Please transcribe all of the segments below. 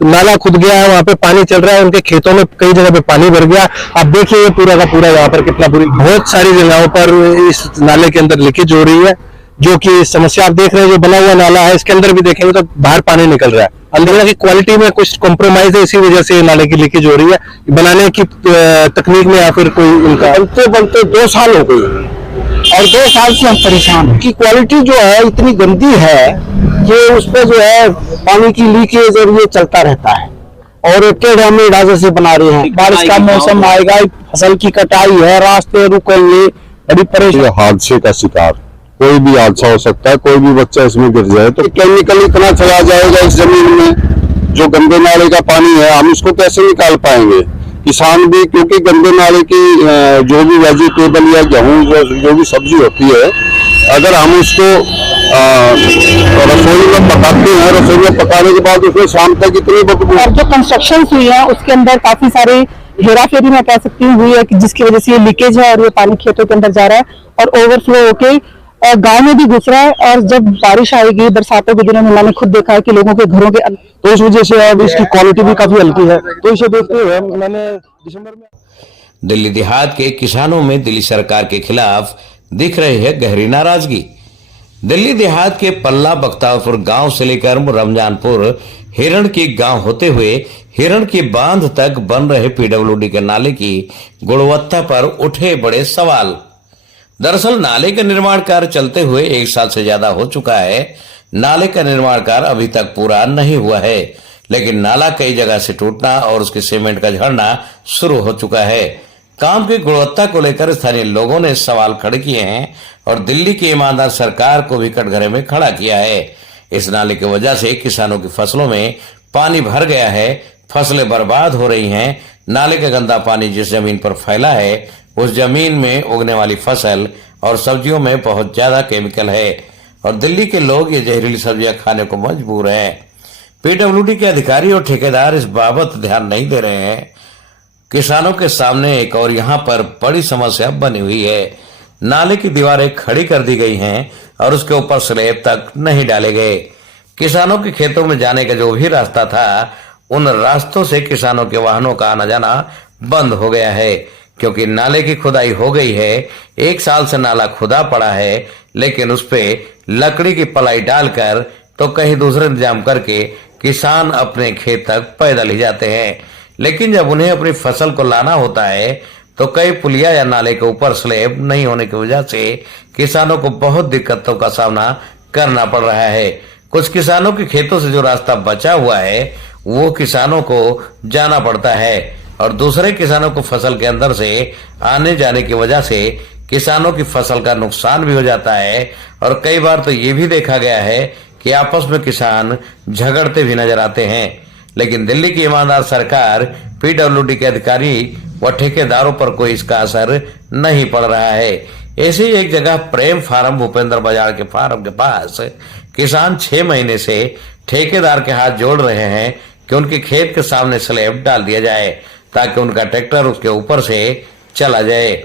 तो नाला खुद गया है, वहाँ पे पानी चल रहा है, उनके खेतों में कई जगह पे पानी भर गया। आप देखिए ये पूरा का पूरा यहाँ पर कितना बुरी, बहुत सारी जगहों पर इस नाले के अंदर लीकेज हो रही है, जो कि समस्या आप देख रहे हैं। जो बना हुआ नाला है इसके अंदर भी देखेंगे तो बाहर पानी निकल रहा है, अंदर की क्वालिटी में कुछ कॉम्प्रोमाइज है, इसी वजह से नाले की लीकेज हो रही है। बनाने की तकनीक में या फिर कोई इनका बनते 2 साल हो गई और 2 साल से हम परेशान हैं कि क्वालिटी जो है इतनी गंदी है कि उस पर जो है पानी की लीकेज और ये चलता रहता है और टेढ़ा मेढ़ा जैसे बना रहे हैं। बारिश का मौसम आएगा, फसल की कटाई है, रास्ते रुकेंगे, बड़ी परेशानी। हादसे का शिकार, कोई भी हादसा हो सकता है, कोई भी बच्चा इसमें गिर जाए तो केमिकल इतना चला जाएगा इस जमीन में। जो गंदे नाले का पानी है हम उसको कैसे निकाल पाएंगे? किसान भी, क्योंकि गंदे नाले की जो भी वेजिटेबल या गेहूं जो भी सब्जी होती है, अगर हम उसको रसोई में पकाते हैं, रसोई में पकाने के बाद उसमें शाम तक इतनी बदबू। और जो कंस्ट्रक्शन हुई है उसके अंदर काफी सारे हेरा फेरी मैं कह सकती हूँ हुई है, जिसकी वजह से ये लीकेज है और ये पानी खेतों के अंदर जा रहा है और ओवरफ्लो होके गांव में भी घुस रहा है। और जब बारिश आएगी बरसातों के दिनों में मैंने खुद देखा है कि लोगों के घरों के, तो इस वजह से अब इसकी क्वालिटी भी काफी हल्की है। तो इसे देखते हुए मैंने दिसंबर में दिल्ली देहात के किसानों में दिल्ली सरकार के खिलाफ दिख रही है गहरी नाराजगी। दिल्ली देहात के पल्ला बख्तावरपुर गांव से लेकर रमजानपुर हिरण की गांव होते हुए हिरण की बांध तक बन रहे पीडब्ल्यूडी के नाले की गुणवत्ता पर उठे बड़े सवाल। दरअसल नाले का निर्माण कार्य चलते हुए 1 साल से ज्यादा हो चुका है। नाले का निर्माण कार्य अभी तक पूरा नहीं हुआ है, लेकिन नाला कई जगह से टूटना और उसके सीमेंट का झड़ना शुरू हो चुका है। काम की गुणवत्ता को लेकर स्थानीय लोगों ने सवाल खड़े किए हैं और दिल्ली की ईमानदार सरकार को भी कटघरे में खड़ा किया है। इस नाले की वजह से किसानों की फसलों में पानी भर गया है, फसलें बर्बाद हो रही हैं। नाले का गंदा पानी जिस जमीन पर फैला है उस जमीन में उगने वाली फसल और सब्जियों में बहुत ज्यादा केमिकल है और दिल्ली के लोग ये जहरीली सब्जियां खाने को मजबूर हैं। पीडब्ल्यूडी के अधिकारी और ठेकेदार इस बाबत ध्यान नहीं दे रहे हैं। किसानों के सामने एक और यहाँ पर बड़ी समस्या बनी हुई है। नाले की दीवारें खड़ी कर दी गई हैं और उसके ऊपर स्लैब तक नहीं डाले गए। किसानों के खेतों में जाने का जो भी रास्ता था उन रास्तों से किसानों के वाहनों का आना जाना बंद हो गया है, क्योंकि नाले की खुदाई हो गई है। 1 साल से नाला खुदा पड़ा है, लेकिन उस पे लकड़ी की पलाई डालकर तो कहीं दूसरे इंतजाम करके किसान अपने खेत तक पैदल ही जाते हैं। लेकिन जब उन्हें अपनी फसल को लाना होता है तो कई पुलिया या नाले के ऊपर स्लैब नहीं होने की वजह से किसानों को बहुत दिक्कतों का सामना करना पड़ रहा है। कुछ किसानों के खेतों से जो रास्ता बचा हुआ है वो किसानों को जाना पड़ता है और दूसरे किसानों को फसल के अंदर से आने जाने की वजह से किसानों की फसल का नुकसान भी हो जाता है। और कई बार तो ये भी देखा गया है कि आपस में किसान झगड़ते भी नजर आते हैं। लेकिन दिल्ली की ईमानदार सरकार, पीडब्ल्यूडी के अधिकारी व ठेकेदारों पर कोई इसका असर नहीं पड़ रहा है। ऐसे ही एक जगह प्रेम फार्म भूपेंद्र बाजार के फार्म के पास किसान 6 महीने से ठेकेदार के हाथ जोड़ रहे हैं कि उनके खेत के सामने स्लैब डाल दिया जाए ताकि उनका ट्रैक्टर उसके ऊपर से चला जाए।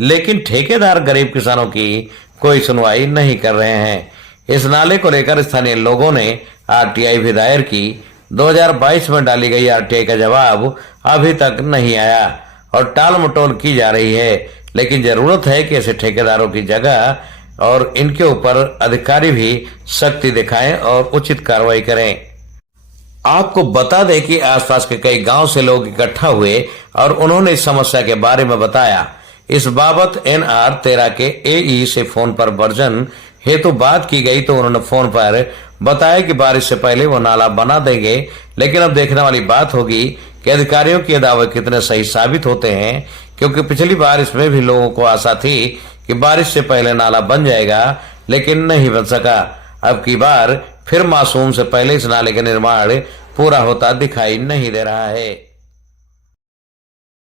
लेकिन ठेकेदार गरीब किसानों की कोई सुनवाई नहीं कर रहे हैं। इस नाले को लेकर स्थानीय लोगों ने आरटीआई भी दायर की। 2022 में डाली गई आरटीआई का जवाब अभी तक नहीं आया और टाल मटोल की जा रही है। लेकिन जरूरत है कि ऐसे ठेकेदारों की जगह और इनके ऊपर अधिकारी भी सख्ती दिखाएं और उचित कार्रवाई करें। आपको बता दें कि आसपास के कई गांव से लोग इकट्ठा हुए और उन्होंने इस समस्या के बारे में बताया। इस बाबत NR 13 के AE से फोन पर वर्जन हेतु बात की गई तो उन्होंने फोन पर बताया कि बारिश से पहले वो नाला बना देंगे। लेकिन अब देखने वाली बात होगी कि अधिकारियों के दावे कितने सही साबित होते हैं, क्योंकि पिछली बार इसमें भी लोगों को आशा थी कि बारिश से पहले नाला बन जाएगा, लेकिन नहीं बन सका। अब की बार फिर मासूम से पहले इस नाले का निर्माण पूरा होता दिखाई नहीं दे रहा है।